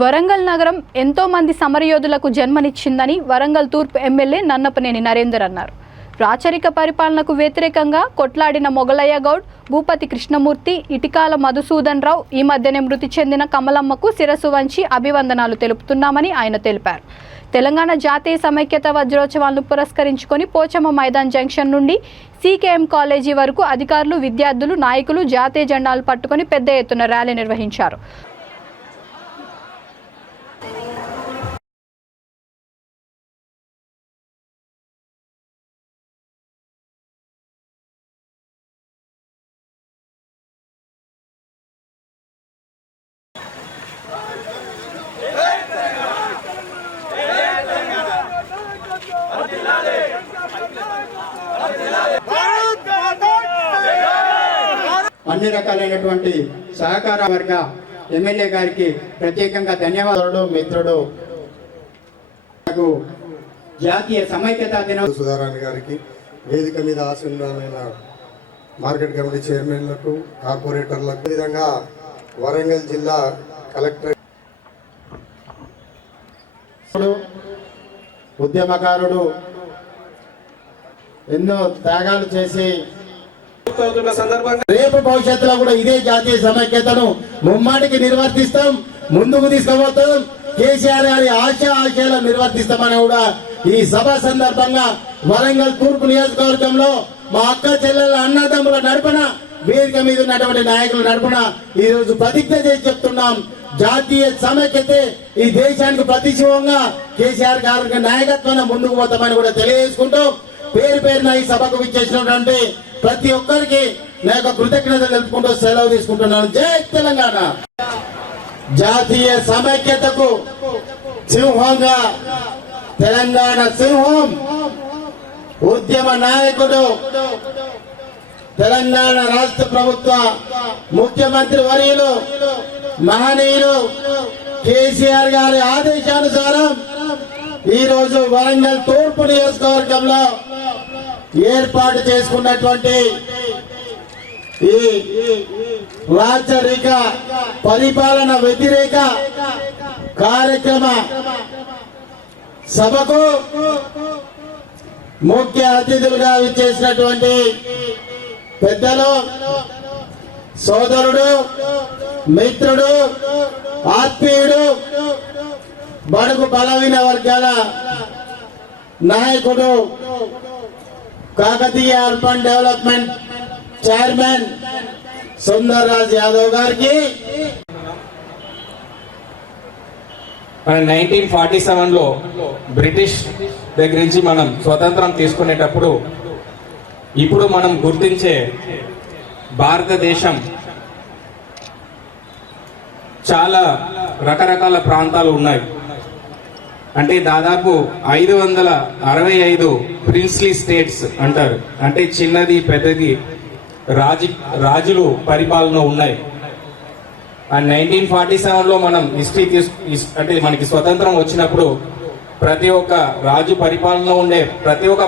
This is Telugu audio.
వరంగల్ నగరం ఎంతో మంది సమరయోధులకు జన్మనిచ్చిందని వరంగల్ తూర్పు ఎమ్మెల్యే నన్నపనేని నరేందర్ అన్నారు. రాచరిక పరిపాలనకు వ్యతిరేకంగా కొట్లాడిన మొగలయ్య గౌడ్ భూపతి కృష్ణమూర్తి ఇటికాల మధుసూదన్ రావు ఈ మధ్యనే మృతి చెందిన కమలమ్మకు శిరసు వంచి అభివందనాలు తెలుపుతున్నామని ఆయన తెలిపారు. తెలంగాణ జాతీయ సమైక్యత వజ్రోత్సవాలను పురస్కరించుకొని పోచమ్మ మైదాన్ జంక్షన్ నుండి సీకేఎం కాలేజీ వరకు అధికారులు విద్యార్థులు నాయకులు జాతీయ జెండాలు పట్టుకొని పెద్ద ఎత్తున ర్యాలీ నిర్వహించారు. అన్ని రకాలైనటువంటి సహకార వర్గ ఎమ్మెల్యే గారికి ప్రత్యేకంగా ధన్యవాదాలు మిత్రుడు. నాకు జాతీయ సమైక్యతా దినం సుధారాణి గారికి వేదిక మీద ఆసీనమైన మార్కెట్ కమిటీ చైర్మన్లకు కార్పొరేటర్లకు విధంగా వరంగల్ జిల్లా కలెక్టర్ ఉద్యమకారుడు ఎన్నో త్యాగాలు చేసి రేపు భవిష్యత్తులో కూడా ఇదే జాతీయ సమైక్యతను ముమ్మాటికి నిర్వర్తిస్తాం ముందుకు తీసుకుపోతాం. కేసీఆర్ గారి ఆశ ఆశయాలు నిర్వర్తిస్తామని కూడా ఈ సభ సందర్భంగా వరంగల్ తూర్పు నియోజకవర్గంలో మా అక్క చెల్లెల అన్నదమ్ముల నడుపున వేదిక మీద ఉన్నటువంటి నాయకుల నడుపున ఈ రోజు ప్రతిజ్ఞ చేసి చెప్తున్నాం. జాతీయ సమైక్యతే ఈ దేశానికి ప్రతిశివంగా కేసీఆర్ గారి నాయకత్వాన్ని ముందుకు పోతామని కూడా తెలియజేసుకుంటూ పేరు పేరున ఈ సభకు విచ్చేసినటువంటి ప్రతి ఒక్కరికి నా యొక్క కృతజ్ఞతలు తెలుపుకుంటూ సెలవు తీసుకుంటున్నాను. జై తెలంగాణ. జాతీయ సమైక్యతకు సింహంగా తెలంగాణ సింహం ఉద్యమ నాయకుడు తెలంగాణ రాష్ట్ర ప్రభుత్వ ముఖ్యమంత్రి వర్యులు మహనీయులు కేసీఆర్ గారి ఆదేశానుసారం ఈ రోజు వరంగల్ తూర్పు నియోజకవర్గంలో ఏర్పాటు చేసుకున్నటువంటి ఈ రాచరిక పరిపాలన వ్యతిరేక కార్యక్రమ సభకు ముఖ్య అతిథులుగా విచ్చేసినటువంటి పెద్దలు సోదరుడు మిత్రుడు ఆత్మీయుడు బడుగు బలమైన వర్గాల నాయకుడు Kakatiya urban development chairman Sundar Raj Yadav గారికి. మన నైన్టీన్ ఫార్టీ సెవెన్లో బ్రిటిష్ దగ్గర నుంచి మనం స్వతంత్రం తీసుకునేటప్పుడు ఇప్పుడు మనం గుర్తించే భారతదేశం చాలా రకరకాల ప్రాంతాలు ఉన్నాయి. అంటే దాదాపు ఐదు వందల అరవై ఐదు ప్రిన్స్లీ స్టేట్స్ అంటారు. అంటే చిన్నది పెద్దది రాజు రాజులు పరిపాలన ఉన్నాయి. అండ్ నైన్టీన్ ఫార్టీ సెవెన్లో మనం హిస్టరీ తీసు అంటే మనకి స్వతంత్రం వచ్చినప్పుడు ప్రతి ఒక్క రాజు పరిపాలన ఉండే ప్రతి ఒక్క